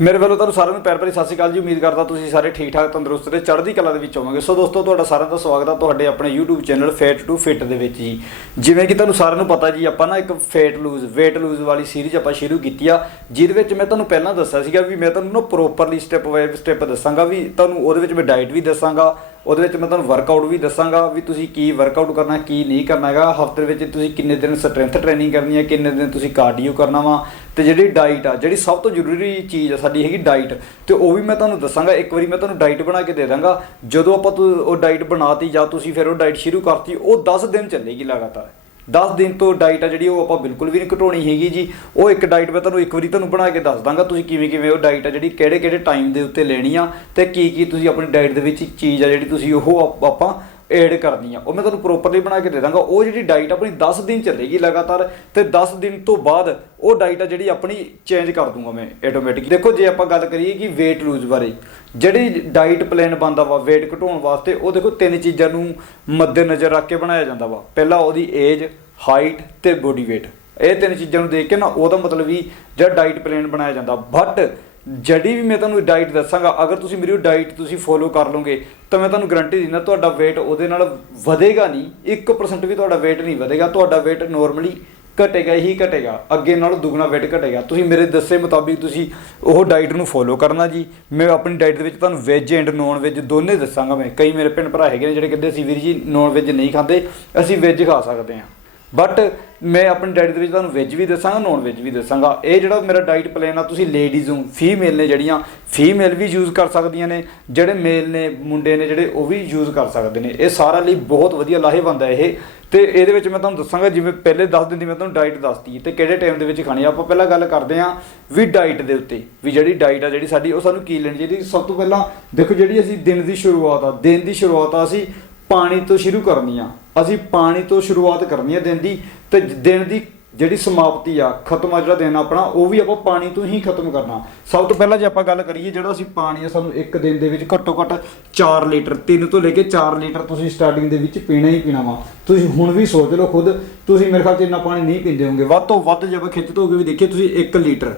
ਮੇਰੇ ਵੱਲੋਂ ਤੁਹਾਨੂੰ ਸਾਰਿਆਂ ਨੂੰ ਪਿਆਰ ਭਰੀ ਸਤਿ ਸ਼੍ਰੀ ਅਕਾਲ ਜੀ। ਉਮੀਦ ਕਰਦਾ ਤੁਸੀਂ ਸਾਰੇ ਠੀਕ ਠਾਕ, ਤੰਦਰੁਸਤ ਤੇ ਚੜ੍ਹਦੀ ਕਲਾ ਦੇ ਵਿੱਚ ਹੋਵੋਗੇ। ਸੋ ਦੋਸਤੋ, ਤੁਹਾਡਾ ਸਾਰਿਆਂ ਦਾ ਸਵਾਗਤ ਹੈ ਤੁਹਾਡੇ ਆਪਣੇ YouTube channel fat to fit ਦੇ ਵਿੱਚ ਜੀ। ਜਿਵੇਂ ਕਿ ਤੁਹਾਨੂੰ ਸਾਰਿਆਂ ਨੂੰ ਪਤਾ ਜੀ, ਆਪਾਂ ਨਾ ਇੱਕ ਫੇਟ ਲੂਜ਼ weight ਲੂਜ਼ ਵਾਲੀ ਸੀਰੀਜ਼ ਆਪਾਂ ਸ਼ੁਰੂ ਕੀਤੀ ਆ, ਜਿਹਦੇ ਵਿੱਚ ਮੈਂ ਤੁਹਾਨੂੰ ਪਹਿਲਾਂ ਦੱਸਿਆ ਸੀਗਾ ਵੀ ਮੈਂ ਤੁਹਾਨੂੰ ਨਾ ਪ੍ਰੋਪਰਲੀ ਸਟੈਪ ਬਾਈ ਸਟੈਪ ਦੱਸਾਂਗਾ ਵੀ ਤੁਹਾਨੂੰ ਉਹਦੇ ਵਿੱਚ ਮੈਂ ਡਾਈਟ ਵੀ ਦੱਸਾਂਗਾ ਉਹਦੇ ਵਿੱਚ ਮੈਂ ਤੁਹਾਨੂੰ ਵਰਕਆਊਟ ਵੀ ਦੱਸਾਂਗਾ ਵੀ ਤੁਸੀਂ ਕੀ ਵਰਕਆਊਟ ਕਰਨਾ, ਕੀ ਨਹੀਂ ਕਰਨਾ ਹੈਗਾ। ਹਫ਼ਤੇ ਵਿੱਚ ਤੁਸੀਂ ਕਿੰਨੇ ਦਿਨ ਸਟਰੈਂਥ ਟ੍ਰੇਨਿੰਗ ਕਰਨੀ ਹੈ, ਕਿੰਨੇ ਦਿਨ ਤੁਸੀਂ ਕਾਰਡੀਓ ਕਰਨਾ ਵਾ ਤੇ ਜਿਹੜੀ ਡਾਈਟ ਆ, ਜਿਹੜੀ ਸਭ ਤੋਂ ਜ਼ਰੂਰੀ ਚੀਜ਼ ਆ ਸਾਡੀ ਹੈਗੀ ਡਾਈਟ ਤੇ ਉਹ ਵੀ ਮੈਂ ਤੁਹਾਨੂੰ ਦੱਸਾਂਗਾ। ਇੱਕ ਵਾਰੀ ਮੈਂ ਤੁਹਾਨੂੰ ਡਾਈਟ ਬਣਾ ਕੇ ਦੇ ਦਾਂਗਾ। ਜਦੋਂ ਆਪਾਂ ਤੁ- ਉਹ ਡਾਈਟ ਬਣਾਤੀ ਜਾਂ ਤੁਸੀਂ ਫਿਰ ਉਹ ਡਾਈਟ ਸ਼ੁਰੂ ਕਰਤੀ, ਉਹ 10 ਦਿਨ ਚੱਲੇਗੀ ਲਗਾਤਾਰ। 10 ਦਿਨ ਤੋਂ ਡਾਈਟ ਆ ਜਿਹੜੀ, ਉਹ ਆਪਾਂ ਬਿਲਕੁਲ ਵੀ ਨਹੀਂ ਘਟਾਉਣੀ ਹੈਗੀ ਜੀ। ਉਹ ਇੱਕ ਡਾਈਟ ਮੈਂ ਤੁਹਾਨੂੰ ਇੱਕ ਵਾਰੀ ਤੁਹਾਨੂੰ ਬਣਾ ਕੇ ਦੱਸ ਦਾਂਗਾ, ਤੁਸੀਂ ਕਿਵੇਂ ਕਿਵੇਂ ਉਹ ਡਾਈਟ ਆ ਜਿਹੜੀ ਕਿਹੜੇ ਕਿਹੜੇ ਟਾਈਮ ਦੇ ਉੱਤੇ ਲੈਣੀ ਆ ਤੇ ਕੀ ਕੀ ਤੁਸੀਂ ਆਪਣੀ ਡਾਈਟ ਦੇ ਵਿੱਚ ਚੀਜ਼ ਆ ਜਿਹੜੀ ਤੁਸੀਂ ਉਹ ਆਪਾਂ ਐਡ ਕਰਨੀ ਆ। ਉਹ ਮੈਂ ਤੁਹਾਨੂੰ ਪ੍ਰੋਪਰਲੀ ਬਣਾ ਕੇ ਦੇ ਦਾਂਗਾ। ਉਹ ਜਿਹੜੀ ਡਾਈਟ ਆਪਣੀ 10 ਦਿਨ ਚੱਲੇਗੀ ਲਗਾਤਾਰ ਤੇ 10 ਦਿਨ ਤੋਂ ਬਾਅਦ ਉਹ ਡਾਈਟ ਆ ਜਿਹੜੀ ਆਪਣੀ ਚੇਂਜ ਕਰ ਦੂੰਗਾ ਮੈਂ ਆਟੋਮੈਟਿਕ ਦੇਖੋ, ਜੇ ਆਪਾਂ ਗੱਲ ਕਰੀਏ ਕਿ weight lose ਬਾਰੇ, ਜਿਹੜੀ ਡਾਈਟ ਪਲਾਨ ਬੰਦਾ ਵਾ, weight ਘਟਾਉਣ ਵਾਸਤੇ ਉਹ ਦੇਖੋ ਤਿੰਨ ਚੀਜ਼ਾਂ ਨੂੰ ਮੱਦੇਨਜ਼ਰ ਰੱਖ ਕੇ ਬਣਾਇਆ ਜਾਂਦਾ ਵਾ। ਪਹਿਲਾ ਉਹਦੀ ਏਜ ਹਾਈਟ ਤੇ ਬੋਡੀ weight ਇਹ ਤਿੰਨ ਚੀਜ਼ਾਂ ਨੂੰ ਦੇਖ ਕੇ ਨਾ ਉਹਦਾ ਮਤਲਬ ਵੀ ਜਿਹੜਾ ਡਾਈਟ ਪਲਾਨ ਬਣਾਇਆ ਜਾਂਦਾ। ਬਟ ਜਿਹੜੀ ਵੀ ਮੈਂ ਤੁਹਾਨੂੰ ਡਾਈਟ ਦੱਸਾਂਗਾ, ਅਗਰ ਤੁਸੀਂ ਮੇਰੀ ਉਹ ਡਾਈਟ ਤੁਸੀਂ ਫੋਲੋ ਕਰ ਲਓਗੇ, ਤਾਂ ਮੈਂ ਤੁਹਾਨੂੰ ਗਰੰਟੀ ਦਿੰਦਾ ਤੁਹਾਡਾ weight ਉਹਦੇ ਨਾਲ ਵਧੇਗਾ ਨਹੀਂ 1% ਵੀ ਤੁਹਾਡਾ weight ਨਹੀਂ ਵਧੇਗਾ, ਤੁਹਾਡਾ weight ਨਾਰਮਲੀ ਘਟੇਗਾ ਹੀ ਘਟੇਗਾ, ਅੱਗੇ ਨਾਲੋਂ ਦੁੱਗਣਾ weight ਘਟੇਗਾ। ਤੁਸੀਂ ਮੇਰੇ ਦੱਸੇ ਮੁਤਾਬਿਕ ਤੁਸੀਂ ਉਹ ਡਾਈਟ ਨੂੰ ਫੋਲੋ ਕਰਨਾ ਜੀ। ਮੈਂ ਆਪਣੀ ਡਾਈਟ ਦੇ ਵਿੱਚ ਤੁਹਾਨੂੰ ਵੈਜ ਐਂਡ ਨੌਨ ਵੈਜ ਦੋਨੇ ਦੱਸਾਂਗਾ ਮੈਂ। ਕਈ ਮੇਰੇ ਭੈਣ ਭਰਾ ਹੈਗੇ ਨੇ ਜਿਹੜੇ ਕਹਿੰਦੇ ਅਸੀਂ ਵੀਰ ਜੀ ਨੌਨ ਵੈਜ ਨਹੀਂ ਖਾਂਦੇ, ਅਸੀਂ ਵੈਜ ਖਾ ਸਕਦੇ ਹਾਂ। ਬਟ ਮੈਂ ਆਪਣੀ ਡਾਈਟ ਦੇ ਵਿੱਚ ਤੁਹਾਨੂੰ ਵੈਜ ਵੀ ਦੱਸਾਂਗਾ ਨੌਨ ਵੈਜ ਵੀ ਦੱਸਾਂਗਾ। ਇਹ ਜਿਹੜਾ ਮੇਰਾ ਡਾਈਟ ਪਲਾਨ ਆ, ਤੁਸੀਂ ਲੇਡੀਜ਼ ਨੂੰ ਫੀਮੇਲ ਨੇ ਜਿਹੜੀਆਂ ਫੀਮੇਲ ਵੀ ਯੂਜ਼ ਕਰ ਸਕਦੀਆਂ ਨੇ, ਜਿਹੜੇ ਮੇਲ ਨੇ, ਮੁੰਡੇ ਨੇ, ਜਿਹੜੇ ਉਹ ਵੀ ਯੂਜ਼ ਕਰ ਸਕਦੇ ਨੇ। ਇਹ ਸਾਰਾ ਲਈ ਬਹੁਤ ਵਧੀਆ ਲਾਹੇਵੰਦ ਹੈ ਇਹ। ਤੇ ਇਹਦੇ ਵਿੱਚ ਮੈਂ ਤੁਹਾਨੂੰ ਦੱਸਾਂਗਾ, ਜਿਵੇਂ ਪਹਿਲੇ 10 ਦਿਨ ਦੀ ਮੈਂ ਤੁਹਾਨੂੰ ਡਾਈਟ ਦੱਸਤੀ, ਤੇ ਕਿਹੜੇ ਟਾਈਮ ਦੇ ਵਿੱਚ ਖਾਣੀ ਆਪਾਂ ਪਹਿਲਾਂ ਗੱਲ ਕਰਦੇ ਹਾਂ ਵੀ ਡਾਈਟ ਦੇ ਉੱਤੇ, ਵੀ ਜਿਹੜੀ ਡਾਈਟ ਆ ਜਿਹੜੀ ਸਾਡੀ, ਉਹ ਸਾਨੂੰ ਕੀ ਲੈਣੀ ਚਾਹੀਦੀ? ਸਭ ਤੋਂ ਪਹਿਲਾਂ ਦੇਖੋ ਜਿਹੜੀ ਅਸੀਂ ਦਿਨ ਦੀ ਸ਼ੁਰੂਆਤ ਆ, ਦਿਨ ਦੀ ਸ਼ੁਰੂਆਤ ਆ ਅਸੀਂ ਪਾਣੀ ਤੋਂ ਸ਼ੁਰੂ ਕਰਨੀ ਆ। ਅਸੀਂ ਪਾਣੀ ਤੋਂ ਸ਼ੁਰੂਆਤ ਕਰਨੀ ਹੈ ਦਿਨ ਦੀ ਤੇ ਦਿਨ ਦੀ ਜਿਹੜੀ ਸਮਾਪਤੀ ਆ, ਖਤਮ ਆ ਜਿਹੜਾ ਦਿਨ ਆਪਣਾ, ਉਹ ਵੀ ਆਪਾਂ ਪਾਣੀ ਤੋਂ ਹੀ ਖਤਮ ਕਰਨਾ। ਸਭ ਤੋਂ ਪਹਿਲਾਂ ਜੇ ਆਪਾਂ ਗੱਲ ਕਰੀਏ ਜਿਹੜਾ ਅਸੀਂ ਪਾਣੀ ਆ, ਸਾਨੂੰ ਇੱਕ ਦਿਨ ਦੇ ਵਿੱਚ ਘੱਟੋ ਘੱਟ 4 ਲੀਟਰ 3 ਤੋਂ ਲੈ ਕੇ 4 ਲੀਟਰ ਤੁਸੀਂ ਸਟਾਰਟਿੰਗ ਦੇ ਵਿੱਚ ਪੀਣਾ ਹੀ ਪੀਣਾ ਵਾ। ਤੁਸੀਂ ਹੁਣ ਵੀ ਸੋਚ ਲਓ ਖੁਦ, ਤੁਸੀਂ ਮੇਰੇ ਖਿਆਲ 'ਚ ਇੰਨਾ ਪਾਣੀ ਨਹੀਂ ਪੀਂਦੇ ਹੋਗੇ ਵੱਧ ਤੋਂ ਵੱਧ ਜੇ ਆਪਾਂ ਖਿੱਚ ਤੋਗੇ ਵੀ ਦੇਖੀਏ, ਤੁਸੀਂ 1 ਲੀਟਰ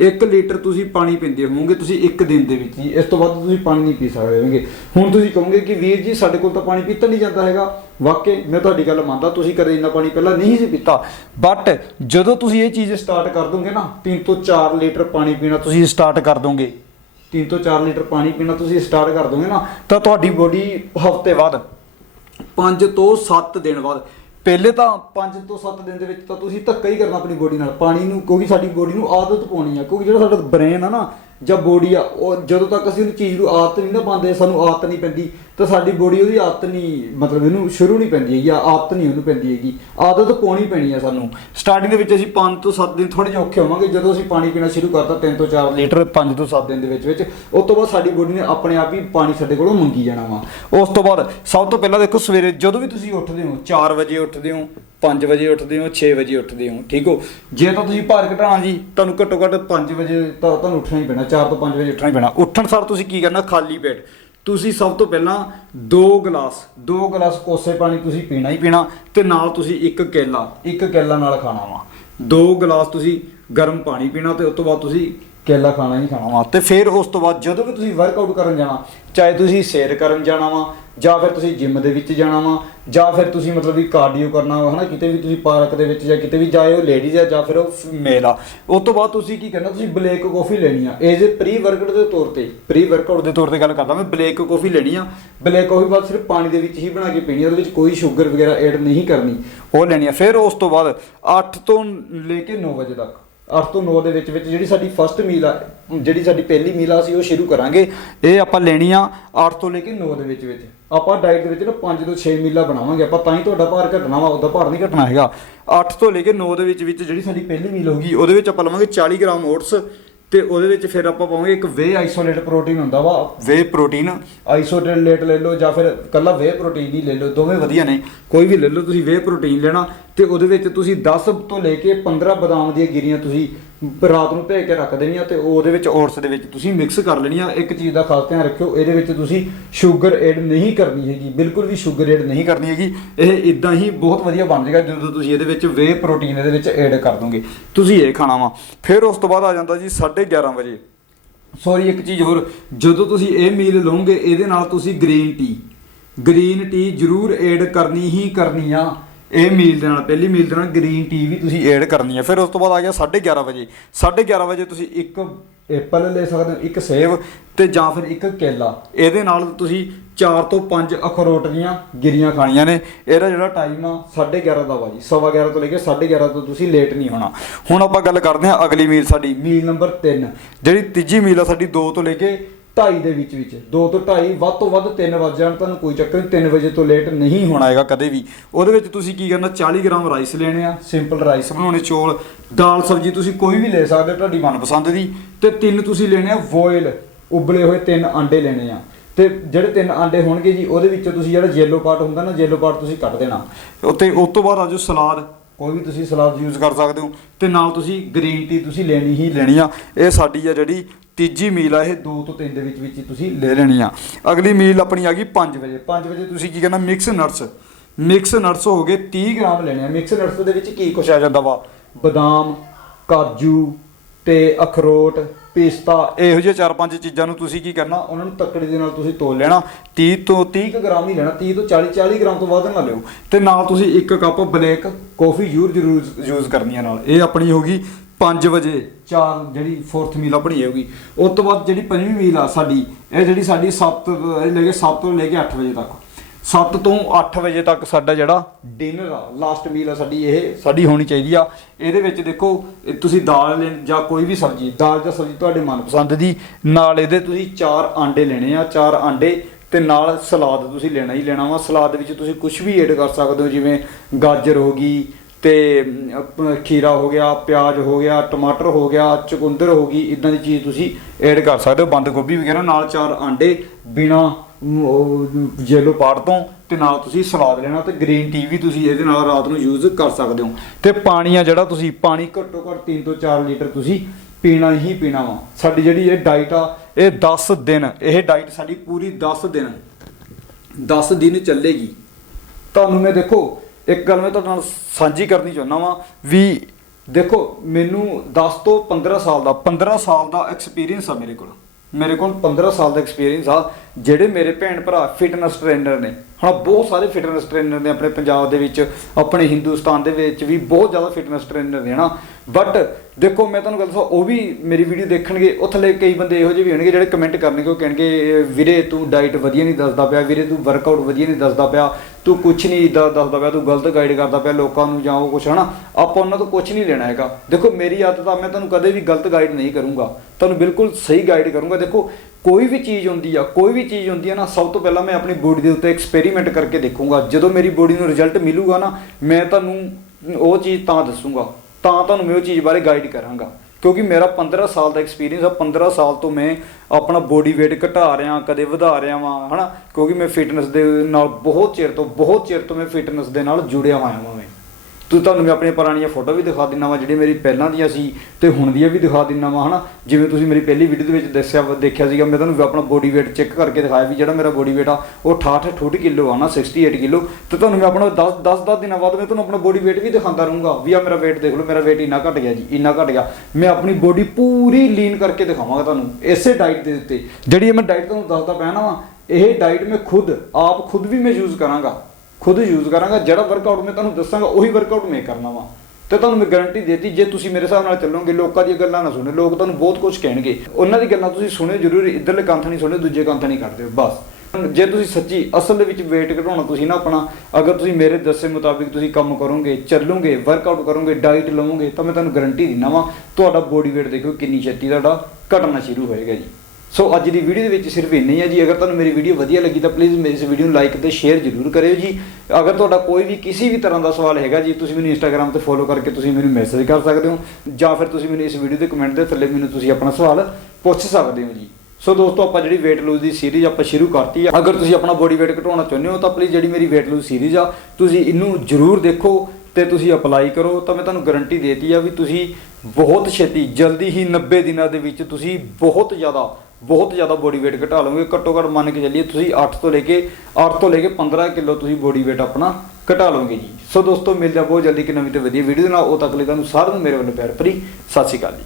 1 ਲੀਟਰ ਤੁਸੀਂ ਪਾਣੀ ਪੀਂਦੇ ਹੋਵੋਗੇ ਤੁਸੀਂ ਇੱਕ ਦਿਨ ਦੇ ਵਿੱਚ ਹੀ। ਇਸ ਤੋਂ ਵੱਧ ਤੁਸੀਂ ਪਾਣੀ ਨਹੀਂ ਪੀ ਸਕਦੇ ਹੋਗੇ ਹੁਣ ਤੁਸੀਂ ਕਹੋਗੇ ਕਿ ਵੀਰ ਜੀ ਸਾਡੇ ਕੋਲ ਤਾਂ ਪਾਣੀ ਪੀਤਾ ਨਹੀਂ ਜਾਂਦਾ ਹੈਗਾ। ਵਾਕਈ ਮੈਂ ਤੁਹਾਡੀ ਗੱਲ ਮੰਨਦਾ, ਤੁਸੀਂ ਕਦੇ ਇੰਨਾ ਪਾਣੀ ਪਹਿਲਾਂ ਨਹੀਂ ਸੀ ਪੀਤਾ। ਬਟ ਜਦੋਂ ਤੁਸੀਂ ਇਹ ਚੀਜ਼ ਸਟਾਰਟ ਕਰ ਦੋਗੇ ਨਾ 3 ਤੋਂ 4 ਲੀਟਰ ਪਾਣੀ ਪੀਣਾ ਤੁਸੀਂ ਸਟਾਰਟ ਕਰ ਦੋਗੇ। 3 ਤੋਂ 4 ਲੀਟਰ ਪਾਣੀ ਪੀਣਾ ਤੁਸੀਂ ਸਟਾਰਟ ਕਰ ਦੋਗੇ ਨਾ, ਤਾਂ ਤੁਹਾਡੀ ਬੋਡੀ ਹਫ਼ਤੇ ਬਾਅਦ 5 ਤੋਂ 7 ਦਿਨ ਬਾਅਦ, ਪਹਿਲੇ ਤਾਂ 5 ਤੋਂ 7 ਦਿਨ ਦੇ ਵਿੱਚ ਤਾਂ ਤੁਸੀਂ ਧੱਕਾ ਹੀ ਕਰਨਾ ਆਪਣੀ ਬੋਡੀ ਨਾਲ। ਪਾਣੀ ਨੂੰ, ਕਿਉਂਕਿ ਸਾਡੀ ਬੋਡੀ ਨੂੰ ਆਦਤ ਪਾਉਣੀ ਆ, ਕਿਉਂਕਿ ਜਿਹੜਾ ਸਾਡਾ ਬ੍ਰੇਨ ਆ ਨਾ, ਜਾਂ ਬੋਡੀ ਆ, ਉਹ ਜਦੋਂ ਤੱਕ ਅਸੀਂ ਉਹਨੂੰ ਚੀਜ਼ ਨੂੰ ਆਦਤ ਨਹੀਂ ਨਾ ਪਾਉਂਦੇ, ਸਾਨੂੰ ਆਦਤ ਨਹੀਂ ਪੈਂਦੀ ਤਾਂ ਸਾਡੀ ਬੋਡੀ ਉਹਦੀ ਆਦਤ ਨਹੀਂ, ਮਤਲਬ ਇਹਨੂੰ ਸ਼ੁਰੂ ਨਹੀਂ ਪੈਂਦੀ ਹੈਗੀ ਆਦਤ ਨਹੀਂ ਉਹਨੂੰ ਪੈਂਦੀ ਹੈਗੀ। ਆਦਤ ਪਾਉਣੀ ਪੈਣੀ ਆ ਸਾਨੂੰ। ਸਟਾਰਟਿੰਗ ਦੇ ਵਿੱਚ ਅਸੀਂ 5 ਤੋਂ 7 ਦਿਨ ਥੋੜੇ ਜਿਹਾ ਔਖੇ ਹੋਵਾਂਗੇ, ਜਦੋਂ ਅਸੀਂ ਪਾਣੀ ਪੀਣਾ ਸ਼ੁਰੂ ਕਰਤਾ 3 ਤੋਂ 4 ਲੀਟਰ 5 ਤੋਂ 7 ਦਿਨ ਦੇ ਵਿੱਚ ਵਿੱਚ, ਉਸ ਤੋਂ ਬਾਅਦ ਸਾਡੀ ਬੋਡੀ ਨੇ ਆਪਣੇ ਆਪ ਹੀ ਪਾਣੀ ਸਾਡੇ ਕੋਲੋਂ ਮੰਗੀ ਜਾਣਾ ਵਾ। ਉਸ ਤੋਂ ਬਾਅਦ ਸਭ ਤੋਂ ਪਹਿਲਾਂ ਦੇਖੋ ਸਵੇਰੇ ਜਦੋਂ ਵੀ ਤੁਸੀਂ ਉੱਠਦੇ ਹੋ 4 ਵਜੇ ਉੱਠਦੇ ਹੋ 5 ਵਜੇ ਉੱਠਦੇ ਹੋ 6 ਵਜੇ ਉੱਠਦੇ ਹੋ, ਠੀਕ ਹੋ? ਜੇ ਤਾਂ ਤੁਸੀਂ ਭਾਰ ਘਟਾਉਣਾ ਜੀ, ਤੁਹਾਨੂੰ ਘੱਟੋ ਘੱਟ 5 ਵਜੇ ਤਾਂ ਤੁਹਾਨੂੰ ਉੱਠਣਾ ਹੀ ਪੈਣਾ 4 ਤੋਂ 5 ਵਜੇ ਉੱਠਣਾ ਹੀ ਪੈਣਾ। ਉੱਠਣ ਸਾਰ ਤੁਸੀਂ ਕੀ ਕਰਨਾ, ਖਾਲੀ ਪੇਟ ਤੁਸੀਂ ਸਭ ਤੋਂ ਪਹਿਲਾਂ 2 ਗਲਾਸ 2 ਗਲਾਸ ਕੋਸੇ ਪਾਣੀ ਤੁਸੀਂ ਪੀਣਾ ਹੀ ਪੀਣਾ ਤੇ ਨਾਲ ਤੁਸੀਂ ਇੱਕ ਕੇਲਾ ਇੱਕ ਕੇਲਾ ਨਾਲ ਖਾਣਾ ਵਾ। 2 ਗਲਾਸ ਤੁਸੀਂ ਗਰਮ ਪਾਣੀ ਪੀਣਾ ਤੇ ਉਸ ਤੋਂ ਬਾਅਦ ਤੁਸੀਂ ਕੇਲਾ ਖਾਣਾ ਹੀ ਖਾਣਾ ਵਾ। ਤੇ ਫਿਰ ਉਸ ਤੋਂ ਬਾਅਦ ਜਦੋਂ ਵੀ ਤੁਸੀਂ ਵਰਕਆਊਟ ਕਰਨ ਜਾਣਾ, ਚਾਹੇ ਤੁਸੀਂ ਸੈਰ ਕਰਨ ਜਾਣਾ ਵਾ, ਜਾਂ ਫਿਰ ਤੁਸੀਂ ਜਿਮ ਦੇ ਵਿੱਚ ਜਾਣਾ ਵਾ, ਜਾਂ ਫਿਰ ਤੁਸੀਂ ਮਤਲਬ ਵੀ ਕਾਰਡੀਓ ਕਰਨਾ ਵਾ, ਹਨਾ, ਕਿਤੇ ਵੀ ਤੁਸੀਂ ਪਾਰਕ ਦੇ ਵਿੱਚ ਜਾਂ ਕਿਤੇ ਵੀ ਜਾਏ ਉਹ ਲੇਡੀਜ਼ ਆ ਜਾਂ ਫਿਰ ਉਹ ਮੇਲ ਆ। ਉਸ ਤੋਂ ਬਾਅਦ ਤੁਸੀਂ ਕੀ ਕਰਨਾ, ਤੁਸੀਂ ਬਲੈਕ ਕਾਫੀ ਲੈਣੀ ਆ। ਐਜ਼ ਅ ਪ੍ਰੀ ਵਰਕਆਊਟ ਦੇ ਤੌਰ ਤੇ ਪ੍ਰੀ ਵਰਕਆਊਟ ਦੇ ਤੌਰ ਤੇ ਗੱਲ ਕਰਦਾ ਮੈਂ ਬਲੈਕ ਕਾਫੀ ਲੈਣੀ ਆ। ਬਲੈਕ ਕਾਫੀ ਬਾਅਦ ਸਿਰਫ ਪਾਣੀ ਦੇ ਵਿੱਚ ਹੀ ਬਣਾ ਕੇ ਪੀਣੀ ਆ, ਉਹਦੇ ਵਿੱਚ ਕੋਈ ਸ਼ੂਗਰ ਵਗੈਰਾ ਐਡ ਨਹੀਂ ਕਰਨੀ। ਉਹ ਲੈਣੀ ਆ। ਫਿਰ ਉਸ ਤੋਂ ਬਾਅਦ 8 ਤੋਂ ਲੈ ਕੇ 9 ਵਜੇ ਤੱਕ 8 ਤੋਂ 9 ਦੇ ਵਿੱਚ ਵਿੱਚ ਜਿਹੜੀ ਸਾਡੀ ਫਰਸਟ ਮੀਲ ਆ, ਜਿਹੜੀ ਸਾਡੀ ਪਹਿਲੀ ਮੀਲ ਆ, ਅਸੀਂ ਉਹ ਸ਼ੁਰੂ ਕਰਾਂਗੇ। ਇਹ ਆਪਾਂ ਲੈਣੀ ਆ 8 ਤੋਂ ਲੈ ਕੇ 9 ਦੇ ਵਿੱਚ ਵਿੱਚ। ਆਪਾਂ ਡਾਈਟ ਦੇ ਵਿੱਚ ਨਾ 5 ਤੋਂ 6 ਮੀਲਾਂ ਬਣਾਵਾਂਗੇ। ਆਪਾਂ ਤਾਂ ਹੀ ਤੁਹਾਡਾ ਭਾਰ ਘਟਣਾ ਵਾ, ਉਹਦਾ ਭਾਰ ਨਹੀਂ ਘਟਣਾ ਹੈਗਾ। 8 ਤੋਂ ਲੈ ਕੇ 9 ਦੇ ਵਿੱਚ ਵਿੱਚ ਜਿਹੜੀ ਸਾਡੀ ਪਹਿਲੀ ਮੀਲ ਹੋਊਗੀ, ਉਹਦੇ ਵਿੱਚ ਆਪਾਂ ਲਵਾਂਗੇ 40 ਗ੍ਰਾਮ ਓਟਸ ਤੇ ਉਹਦੇ ਵਿੱਚ ਫਿਰ ਆਪਾਂ ਪਾਵਾਂਗੇ ਇੱਕ ਵੇ ਆਈਸੋਲੇਟ ਪ੍ਰੋਟੀਨ ਹੁੰਦਾ ਵਾ। ਵੇ ਪ੍ਰੋਟੀਨ ਆਈਸੋਲੇਟ ਲੈ ਲਓ ਜਾਂ ਫਿਰ ਕੱਲਾ ਵੇ ਪ੍ਰੋਟੀਨ ਹੀ ਲੈ ਲਓ ਦੋਵੇਂ ਵਧੀਆ ਨੇ। ਕੋਈ ਵੀ ਲੈ ਲਓ ਤੁਸੀਂ ਵੇ ਪ੍ਰੋਟੀਨ ਲੈਣਾ ਤੇ ਉਹਦੇ ਵਿੱਚ ਤੁਸੀਂ 10 ਤੋਂ ਲੈ ਕੇ 15 ਬਦਾਮ ਦੀਆਂ ਗਿਰੀਆਂ ਤੁਸੀਂ ਰਾਤ ਨੂੰ ਭੇਜ ਕੇ ਰੱਖ ਦੇਣੀਆਂ ਤੇ ਉਹਦੇ ਵਿੱਚ ਓਟਸ ਦੇ ਵਿੱਚ ਤੁਸੀਂ ਮਿਕਸ ਕਰ ਲੈਣੀਆਂ। ਇੱਕ ਚੀਜ਼ ਦਾ ਖਾਸ ਧਿਆਨ ਰੱਖਿਓ, ਇਹਦੇ ਵਿੱਚ ਤੁਸੀਂ ਸ਼ੂਗਰ ਐਡ ਨਹੀਂ ਕਰਨੀ ਹੈਗੀ, ਬਿਲਕੁਲ ਵੀ ਸ਼ੂਗਰ ਐਡ ਨਹੀਂ ਕਰਨੀ ਹੈਗੀ। ਇਹ ਇਦਾਂ ਹੀ ਬਹੁਤ ਵਧੀਆ ਬਣ ਜਾਏਗਾ ਜਦੋਂ ਤੁਸੀਂ ਇਹਦੇ ਵਿੱਚ ਵੇ ਪ੍ਰੋਟੀਨ ਇਹਦੇ ਵਿੱਚ ਐਡ ਕਰ ਦੋਗੇ। ਤੁਸੀਂ ਇਹ ਖਾਣਾ ਵਾ। ਫਿਰ ਉਸ ਤੋਂ ਬਾਅਦ ਆ ਜਾਂਦਾ ਜੀ 11:30 ਵਜੇ। ਸੌਰੀ ਇੱਕ ਚੀਜ਼ ਹੋਰ, ਜਦੋਂ ਤੁਸੀਂ ਇਹ ਮੀਲ ਲਓਗੇ, ਇਹਦੇ ਨਾਲ ਤੁਸੀਂ ਗ੍ਰੀਨ ਟੀ ਗ੍ਰੀਨ ਟੀ ਜ਼ਰੂਰ ਐਡ ਕਰਨੀ ਹੀ ਕਰਨੀ ਆ। ਇਹ ਮੀਲ ਦੇ ਨਾਲ, ਪਹਿਲੀ ਮੀਲ ਦੇ ਨਾਲ ਗ੍ਰੀਨ ਟੀ ਵੀ ਤੁਸੀਂ ਐਡ ਕਰਨੀ ਹੈ ਫਿਰ ਉਸ ਤੋਂ ਬਾਅਦ ਆ ਗਿਆ 11:30 ਵਜੇ। 11:30 ਵਜੇ ਤੁਸੀਂ ਇੱਕ ਐਪਲ ਲੈ ਸਕਦੇ ਹੋ, ਇੱਕ ਸੇਬ ਤੇ ਜਾਂ ਫਿਰ ਇੱਕ ਕੇਲਾ। ਇਹਦੇ ਨਾਲ ਤੁਸੀਂ 4 ਤੋਂ 5 ਅਖਰੋਟ ਦੀਆਂ ਗਿਰੀਆਂ ਖਾਣੀਆਂ ਨੇ। ਇਹਦਾ ਜਿਹੜਾ ਟਾਈਮ ਆ 11:30 ਦਾ ਵਾ ਜੀ। 11:30 ਤੋਂ ਲੈ ਕੇ 11:30 ਤੋਂ ਤੁਸੀਂ ਲੇਟ ਨਹੀਂ ਹੋਣਾ। ਹੁਣ ਆਪਾਂ ਗੱਲ ਕਰਦੇ ਹਾਂ ਅਗਲੀ ਮੀਲ ਸਾਡੀ ਮੀਲ ਨੰਬਰ 3 ਜਿਹੜੀ ਤੀਜੀ ਮੀਲ ਆ, ਸਾਡੀ 2 ਤੋਂ ਲੈ ਕੇ 2:30 ਦੇ ਵਿੱਚ ਵਿੱਚ। 2 ਤੋਂ 2:30 ਵੱਧ ਤੋਂ ਵੱਧ 3 ਵਜ ਜਾਣ, ਤੁਹਾਨੂੰ ਕੋਈ ਚੱਕਰ ਨਹੀਂ 3 ਵਜੇ ਤੋਂ ਲੇਟ ਨਹੀਂ ਹੋਣਾ ਹੈਗਾ ਕਦੇ ਵੀ। ਉਹਦੇ ਵਿੱਚ ਤੁਸੀਂ ਕੀ ਕਰਨਾ 40 ਗ੍ਰਾਮ ਰਾਈਸ ਲੈਣੇ ਆ ਸਿੰਪਲ ਰਾਈਸ ਬਣਾਉਣੇ, ਚੋਲ, ਦਾਲ, ਸਬਜ਼ੀ ਤੁਸੀਂ ਕੋਈ ਵੀ ਲੈ ਸਕਦੇ ਹੋ ਤੁਹਾਡੀ ਮਨਪਸੰਦ ਦੀ। ਤੇ ਤਿੰਨ ਤੁਸੀਂ ਲੈਣੇ ਆ ਬੋਇਲ ਉਬਲੇ ਹੋਏ ਤਿੰਨ ਆਂਡੇ ਲੈਣੇ ਆ। ਤੇ ਜਿਹੜੇ ਤਿੰਨ ਆਂਡੇ ਹੋਣਗੇ ਜੀ, ਉਹਦੇ ਵਿੱਚੋਂ ਤੁਸੀਂ ਜਿਹੜਾ ਯੈਲੋ ਪਾਰਟ ਹੁੰਦਾ ਨਾ ਯੈਲੋ ਪਾਰਟ ਤੁਸੀਂ ਕੱਢ ਦੇਣਾ। ਉੱਤੇ ਉਸ ਤੋਂ ਬਾਅਦ ਆਜੋ ਸਲਾਦ। ਕੋਈ ਵੀ ਤੁਸੀਂ ਸਲਾਦ ਯੂਜ਼ ਕਰ ਸਕਦੇ ਹੋ। ਤੇ ਨਾਲ ਤੁਸੀਂ ਗ੍ਰੀਨ ਟੀ ਤੁਸੀਂ ਲੈਣੀ ਹੀ ਲੈਣੀ ਆ। ਇਹ ਸਾਡੀ ਆ ਜਿਹੜੀ ਤੀਜੀ ਮੀਲ ਆ ਇਹ 2 ਤੋਂ 3 ਦੇ ਵਿੱਚ ਵਿੱਚ ਹੀ ਤੁਸੀਂ ਲੈ ਲੈਣੀ ਆ। ਅਗਲੀ ਮੀਲ ਆਪਣੀ ਆ ਗਈ 5 ਵਜੇ। 5 ਵਜੇ ਤੁਸੀਂ ਕੀ ਕਰਨਾ? Mix nuts. ਮਿਕਸ ਨਟਸ ਹੋ ਗਏ 30 ਗ੍ਰਾਮ ਲੈਣੇ ਆ। ਮਿਕਸ ਨਟਸ ਦੇ ਵਿੱਚ ਕੀ ਕੁਛ ਆ ਜਾਂਦਾ ਵਾ? ਬਦਾਮ, ਕਾਜੂ ਤੇ ਅਖਰੋਟ, ਪਿਸਤਾ। ਇਹੋ ਜਿਹੇ ਚਾਰ ਪੰਜ ਚੀਜ਼ਾਂ ਨੂੰ ਤੁਸੀਂ ਕੀ ਕਰਨਾ? ਉਹਨਾਂ ਨੂੰ ਤੱਕੜੀ ਦੇ ਨਾਲ ਤੁਸੀਂ ਤੋਲ ਲੈਣਾ। 30 ਤੋਂ 30 ਕੁ ਗ੍ਰਾਮ ਹੀ ਲੈਣਾ। 30 ਤੋਂ 40 40 ਗ੍ਰਾਮ ਤੋਂ ਵੱਧ ਨਾ ਲਿਓ। ਤੇ ਨਾਲ ਤੁਸੀਂ ਇੱਕ ਕੱਪ ਬਲੈਕ ਕਾਫੀ ਜ਼ਰੂਰ ਜ਼ਰੂਰ ਯੂਜ਼ ਕਰਨੀ ਹੈ ਨਾਲ। ਇਹ ਆਪਣੀ ਹੋਗੀ 5 ਵਜੇ ਚਾਰ ਜਿਹੜੀ ਫੋਰਥ ਮੀਲ ਆ, ਬਣੀ ਜਾਊਗੀ ਉਸ ਤੋਂ ਬਾਅਦ ਜਿਹੜੀ ਪੰਜਵੀਂ ਮੀਲ ਆ ਸਾਡੀ, ਇਹ ਜਿਹੜੀ ਸਾਡੀ 7 ਲੈ ਕੇ 7 ਤੋਂ ਲੈ ਕੇ 8 ਵਜੇ ਤੱਕ। 7 ਤੋਂ 8 ਵਜੇ ਤੱਕ ਸਾਡਾ ਜਿਹੜਾ ਡਿਨਰ ਆ ਲਾਸਟ ਮੀਲ ਆ ਸਾਡੀ, ਇਹ ਸਾਡੀ ਹੋਣੀ ਚਾਹੀਦੀ ਆ। ਇਹਦੇ ਵਿੱਚ ਦੇਖੋ, ਇਹ ਤੁਸੀਂ ਦਾਲ ਲੈ ਜਾਂ ਕੋਈ ਵੀ ਸਬਜ਼ੀ, ਦਾਲ ਜਾਂ ਸਬਜ਼ੀ ਤੁਹਾਡੇ ਮਨਪਸੰਦ ਦੀ, ਨਾਲ ਇਹਦੇ ਤੁਸੀਂ ਚਾਰ ਆਂਡੇ ਲੈਣੇ ਆ, ਚਾਰ ਆਂਡੇ ਤੇ ਨਾਲ ਸਲਾਦ ਤੁਸੀਂ ਲੈਣਾ ਹੀ ਲੈਣਾ ਵਾ। ਸਲਾਦ ਵਿੱਚ ਤੁਸੀਂ ਕੁਝ ਵੀ ਐਡ ਕਰ ਸਕਦੇ ਹੋ, ਜਿਵੇਂ ਗਾਜਰ ਹੋ ਗਈ ਤੇ ਖੀਰਾ ਹੋ ਗਿਆ, ਪਿਆਜ਼ ਹੋ ਗਿਆ, ਟਮਾਟਰ ਹੋ ਗਿਆ, ਚੁਕੰਦਰ ਹੋ ਗਈ, ਇਦਾਂ ਦੀ ਚੀਜ਼ ਤੁਸੀਂ ਐਡ ਕਰ ਸਕਦੇ ਹੋ। ਬੰਦ ਗੋਭੀ ਵਗੈਰਾ ਨਾਲ ਚਾਰ ਆਂਡੇ ਬਿਨਾ ਜੈਲੋ ਪਾਰਟ ਤੋਂ ਤੇ ਨਾਲ ਤੁਸੀਂ ਸਲਾਦ ਲੈਣਾ ਤੇ ਗ੍ਰੀਨ ਟੀ ਵੀ ਤੁਸੀਂ ਇਹਦੇ ਨਾਲ ਰਾਤ ਨੂੰ ਯੂਜ਼ ਕਰ ਸਕਦੇ ਹੋ। ਤੇ ਪਾਣੀ ਆ ਜਿਹੜਾ ਤੁਸੀਂ, ਪਾਣੀ ਘੱਟੋ ਘੱਟ 3 ਤੋਂ 4 ਲੀਟਰ ਤੁਸੀਂ ਪੀਣਾ ਹੀ ਪੀਣਾ ਵਾ। ਸਾਡੀ ਜਿਹੜੀ ਇਹ ਡਾਈਟ ਆ, ਇਹ 10 ਦਿਨ, ਇਹ ਡਾਈਟ ਸਾਡੀ ਪੂਰੀ 10 ਦਿਨ 10 ਦਿਨ ਚੱਲੇਗੀ। ਤੁਹਾਨੂੰ ਮੈਂ ਦੇਖੋ ਇੱਕ ਗੱਲ ਮੈਂ ਤੁਹਾਡੇ ਨਾਲ ਸਾਂਝੀ ਕਰਨੀ ਚਾਹੁੰਦਾ ਵਾਂ ਵੀ ਦੇਖੋ, ਮੈਨੂੰ 10 ਤੋਂ 15 ਸਾਲ ਦਾ 15 ਸਾਲ ਦਾ ਐਕਸਪੀਰੀਅੰਸ ਆ ਮੇਰੇ ਕੋਲ। ਮੇਰੇ ਕੋਲ 15 ਸਾਲ ਦਾ ਐਕਸਪੀਰੀਅੰਸ ਆ, ਜਿਹੜੇ ਮੇਰੇ ਭੈਣ ਭਰਾ ਫਿਟਨੈਸ ਟ੍ਰੇਨਰ ਨੇ। ਹੁਣ ਬਹੁਤ ਸਾਰੇ ਫਿਟਨੈਸ ਟ੍ਰੇਨਰ ਨੇ ਆਪਣੇ ਪੰਜਾਬ ਦੇ ਵਿੱਚ, ਆਪਣੇ ਹਿੰਦੁਸਤਾਨ ਦੇ ਵਿੱਚ ਵੀ ਬਹੁਤ ਜ਼ਿਆਦਾ ਫਿਟਨੈਸ ਟ੍ਰੇਨਰ ਨੇ ਹਨਾ। ਬਟ ਦੇਖੋ, ਮੈਂ ਤੁਹਾਨੂੰ ਗੱਲ ਦੱਸਾਂ, ਉਹ ਵੀ ਮੇਰੀ ਵੀਡੀਓ ਦੇਖਣਗੇ ਉਹ ਥੱਲੇ ਕਈ ਬੰਦੇ ਇਹੋ ਜਿਹੇ ਵੀ ਹੋਣਗੇ ਜਿਹੜੇ ਕਮੈਂਟ ਕਰਨਗੇ, ਉਹ ਕਹਿਣਗੇ, ਵੀਰੇ, ਤੂੰ ਡਾਈਟ ਵਧੀਆ ਨਹੀਂ ਦੱਸਦਾ ਪਿਆ, ਵੀਰੇ, ਤੂੰ ਵਰਕਆਊਟ ਵਧੀਆ ਨਹੀਂ ਦੱਸਦਾ ਪਿਆ, ਤੂੰ ਕੁਝ ਨਹੀਂ ਇਦਾਂ ਦੱਸਦਾ ਪਿਆ, ਤੂੰ ਗਲਤ ਗਾਈਡ ਕਰਦਾ ਪਿਆ ਲੋਕਾਂ ਨੂੰ ਜਾਂ ਉਹ ਕੁਛ, ਹਨਾ? ਆਪਾਂ ਉਹਨਾਂ ਤੋਂ ਕੁਝ ਨਹੀਂ ਲੈਣਾ ਹੈਗਾ। ਦੇਖੋ, ਮੇਰੀ ਆਦਤ ਆ, ਮੈਂ ਤੁਹਾਨੂੰ ਕਦੇ ਵੀ ਗਲਤ ਗਾਈਡ ਨਹੀਂ ਕਰੂੰਗਾ। ਤੁਹਾਨੂੰ ਬਿਲਕੁਲ ਸਹੀ ਗਾਈਡ ਕਰੂੰਗਾ। ਦੇਖੋ, ਕੋਈ ਵੀ ਚੀਜ਼ ਹੁੰਦੀ ਆ, ਕੋਈ ਵੀ ਚੀਜ਼ ਹੁੰਦੀ ਆ ਨਾ, ਸਭ ਤੋਂ ਪਹਿਲਾਂ ਮੈਂ ਆਪਣੀ ਬੋਡੀ ਦੇ ਉੱਤੇ ਐਕਸਪੈਰੀਮੈਂਟ ਕਰਕੇ ਦੇਖੂੰਗਾ। ਜਦੋਂ ਮੇਰੀ ਬੋਡੀ ਨੂੰ ਰਿਜ਼ਲਟ ਮਿਲੂਗਾ ਨਾ, ਮੈਂ ਤੁਹਾਨੂੰ ਉਹ ਚੀਜ਼ ਤਾਂ ਦੱਸੂੰਗਾ। ਤਾਂ ਤੁਹਾਨੂੰ ਮੈਂ ਉਹ ਚੀਜ਼ ਬਾਰੇ ਗਾਈਡ ਕਰਾਂਗਾ। ਕਿਉਂਕਿ ਮੇਰਾ 15 ਸਾਲ ਦਾ ਐਕਸਪੀਰੀਅੰਸ ਆ 15 ਸਾਲ ਤੋਂ ਮੈਂ ਆਪਣਾ ਬੋਡੀ weight ਘਟਾ ਰਿਹਾ, ਕਦੇ ਵਧਾ ਰਿਹਾ ਵਾਂ, ਹਨਾ? ਕਿਉਂਕਿ ਮੈਂ ਫਿਟਨੈਸ ਦੇ ਨਾਲ ਬਹੁਤ ਚਿਰ ਤੋਂ, ਬਹੁਤ ਚਿਰ ਤੋਂ ਮੈਂ ਫਿਟਨੈਸ ਦੇ ਨਾਲ ਜੁੜਿਆ ਹੋਇਆ ਵਾਂ ਤੂੰ ਤੁਹਾਨੂੰ ਮੈਂ ਆਪਣੀਆਂ ਪੁਰਾਣੀਆਂ ਫੋਟੋ ਵੀ ਦਿਖਾ ਦਿੰਨਾ ਵਾ ਜਿਹੜੀ ਮੇਰੀ ਪਹਿਲਾਂ ਦੀਆਂ ਸੀ, ਤੇ ਹੁਣ ਦੀਆਂ ਵੀ ਦਿਖਾ ਦਿੰਨਾ ਵਾ, ਹਨਾ? ਜਿਵੇਂ ਤੁਸੀਂ ਮੇਰੀ ਪਹਿਲੀ ਵੀਡੀਓ ਦੇ ਵਿੱਚ ਦੱਸਿਆ ਵਾ- ਦੇਖਿਆ ਸੀਗਾ, ਮੈਂ ਤੁਹਾਨੂੰ ਆਪਣਾ ਬੋਡੀ weight ਚੈੱਕ ਕਰਕੇ ਦਿਖਾਇਆ ਵੀ ਜਿਹੜਾ ਮੇਰਾ ਬੋਡੀ weight ਆ, ਉਹ 68 68 ਕਿਲੋ ਆ ਨਾ 68 ਕਿਲੋ। ਤੇ ਤੁਹਾਨੂੰ ਮੈਂ ਆਪਣਾ 10 10 10 ਦਿਨਾਂ ਬਾਅਦ ਮੈਂ ਤੁਹਾਨੂੰ ਆਪਣਾ ਬੋਡੀ weight ਵੀ ਦਿਖਾਉਂਦਾ ਰਹੂੰਗਾ ਵੀ ਆ ਮੇਰਾ weight ਦੇਖ ਲਓ, ਮੇਰਾ weight ਇੰਨਾ ਘਟ ਗਿਆ ਜੀ, ਇੰਨਾ ਘਟ ਗਿਆ। ਮੈਂ ਆਪਣੀ ਬੋਡੀ ਪੂਰੀ ਲੀਨ ਕਰਕੇ ਦਿਖਾਵਾਂਗਾ ਤੁਹਾਨੂੰ, ਇਸੇ ਡਾਈਟ ਦੇ ਉੱਤੇ। ਜਿਹੜੀ ਮੈਂ ਡਾਈਟ ਤੁਹਾਨੂੰ ਦੱਸਦਾ ਪਿਆ ਨਾ ਵਾ, ਇਹ ਡਾਈਟ ਮੈਂ ਖੁਦ, ਆਪ ਖੁਦ ਵੀ ਮੈਂ ਯੂਜ਼ ਕਰਾਂਗਾ। ਖੁਦ ਯੂਜ਼ ਕਰਾਂਗਾ, ਜਿਹੜਾ ਵਰਕਆਊਟ ਮੈਂ ਤੁਹਾਨੂੰ ਦੱਸਾਂਗਾ, ਉਹੀ ਵਰਕਆਊਟ ਮੈਂ ਕਰਨਾ ਵਾ। ਤੇ ਤੁਹਾਨੂੰ ਮੈਂ ਗਾਰੰਟੀ ਦੇਤੀ, ਜੇ ਤੁਸੀਂ ਮੇਰੇ ਹਿਸਾਬ ਨਾਲ ਚੱਲੋਗੇ, ਲੋਕਾਂ ਦੀਆਂ ਗੱਲਾਂ ਨਾ ਸੁਣੋ, ਲੋਕ ਤੁਹਾਨੂੰ ਬਹੁਤ ਕੁਝ ਕਹਿਣਗੇ। ਉਹਨਾਂ ਦੀ ਗੱਲਾਂ ਤੁਸੀਂ ਸੁਣਿਓ ਜ਼ਰੂਰ, ਇੱਧਰਲੇ ਕੰਥ ਨਹੀਂ ਸੁਣਿਓ, ਦੂਜੇ ਕੰਥ ਨਹੀਂ ਕੱਢਦੇ ਬਸ। ਜੇ ਤੁਸੀਂ ਸੱਚੀ ਅਸਲ ਦੇ ਵਿੱਚ weight ਘਟਾਉਣਾ ਤੁਸੀਂ ਨਾ ਆਪਣਾ, ਅਗਰ ਤੁਸੀਂ ਮੇਰੇ ਦੱਸੇ ਮੁਤਾਬਿਕ ਤੁਸੀਂ ਕੰਮ ਕਰੋਗੇ, ਚੱਲੋਗੇ ਵਰਕਆਊਟ ਕਰੋਗੇ ਡਾਈਟ ਲਵੋਗੇ, ਤਾਂ ਮੈਂ ਤੁਹਾਨੂੰ ਗਾਰੰਟੀ ਦਿੰਦਾ ਵਾਂ, ਤੁਹਾਡਾ ਬੋਡੀ weight ਦੇਖੋ ਕਿੰਨੀ ਛੇਤੀ ਤੁਹਾਡਾ ਘਟਣਾ ਸ਼ੁਰੂ ਹੋਏਗਾ ਜੀ। ਸੋ ਅੱਜ ਦੀ ਵੀਡੀਓ ਦੇ ਵਿੱਚ ਸਿਰਫ ਇੰਨਾ ਹੀ ਹੈ ਜੀ। ਅਗਰ ਤੁਹਾਨੂੰ ਮੇਰੀ ਵੀਡੀਓ ਵਧੀਆ ਲੱਗੀ ਤਾਂ ਪਲੀਜ਼ ਮੇਰੀ ਇਸ ਵੀਡੀਓ ਨੂੰ ਲਾਈਕ ਤੇ ਸ਼ੇਅਰ ਜ਼ਰੂਰ ਕਰਿਓ ਜੀ। ਅਗਰ ਤੁਹਾਡਾ ਕੋਈ ਵੀ ਕਿਸੇ ਵੀ ਤਰ੍ਹਾਂ ਦਾ ਸਵਾਲ ਹੈਗਾ ਜੀ, ਤੁਸੀਂ ਮੈਨੂੰ ਇੰਸਟਾਗ੍ਰam ਤੇ ਫੋਲੋ ਕਰਕੇ ਤੁਸੀਂ ਮੈਨੂੰ ਮੈਸੇਜ ਕਰ ਸਕਦੇ ਹੋ ਜਾਂ ਫਿਰ ਤੁਸੀਂ ਮੈਨੂੰ ਇਸ ਵੀਡੀਓ ਦੇ ਕਮੈਂਟ ਦੇ ਥੱਲੇ ਮੈਨੂੰ ਤੁਸੀਂ ਆਪਣਾ ਸਵਾਲ ਪੁੱਛ ਸਕਦੇ ਹੋ ਜੀ। ਸੋ ਦੋਸਤੋ, ਆਪਾਂ ਜਿਹੜੀ weight lose ਦੀ ਸੀਰੀਜ਼ ਆਪਾਂ ਸ਼ੁਰੂ ਕਰਤੀ ਆ। ਅਗਰ ਤੁਸੀਂ ਆਪਣਾ ਬੋਡੀ weight ਘਟਾਉਣਾ ਚਾਹੁੰਦੇ ਹੋ ਤਾਂ ਪਲੀਜ਼ ਜਿਹੜੀ ਮੇਰੀ weight lose ਸੀਰੀਜ਼ ਆ, ਤੁਸੀਂ ਇਹਨੂੰ ਜ਼ਰੂਰ ਦੇਖੋ ਤੇ ਤੁਸੀਂ ਅਪਲਾਈ ਕਰੋ। ਤਾਂ ਮੈਂ ਤੁਹਾਨੂੰ ਗਾਰੰਟੀ ਦੇਤੀ ਆ ਵੀ ਤੁਸੀਂ ਬਹੁਤ ਛੇਤੀ, ਜਲਦੀ ਹੀ 90 ਦਿਨਾਂ ਦੇ ਵਿੱਚ ਤੁਸੀਂ ਬਹੁਤ ਜ਼ਿਆਦਾ ਬਹੁਤ ਜ਼ਿਆਦਾ ਬੋਡੀ weight ਘਟਾ ਲਓਗੇ ਘੱਟੋ ਘੱਟ ਮੰਨ ਕੇ ਚੱਲੀਏ ਤੁਸੀਂ 8 ਤੋਂ ਲੈ ਕੇ 8 ਤੋਂ ਲੈ ਕੇ 15 ਕਿਲੋ ਤੁਸੀਂ ਬੋਡੀ weight ਆਪਣਾ ਘਟਾ ਲਓਗੇ ਜੀ। ਸੋ ਦੋਸਤੋ, ਮਿਲਦੇ ਆ ਬਹੁਤ ਜਲਦੀ ਕਿ ਨਵੀਂ ਤੇ ਵਧੀਆ ਵੀਡੀਓ ਦੇ ਨਾਲ। ਉਹ ਤੱਕ ਲਈ ਤੁਹਾਨੂੰ ਸਾਰਿਆਂ ਨੂੰ ਮੇਰੇ ਵੱਲੋਂ ਪਿਆਰ ਭਰੀ ਸਤਿ ਸ਼੍ਰੀ ਅਕਾਲ ਜੀ।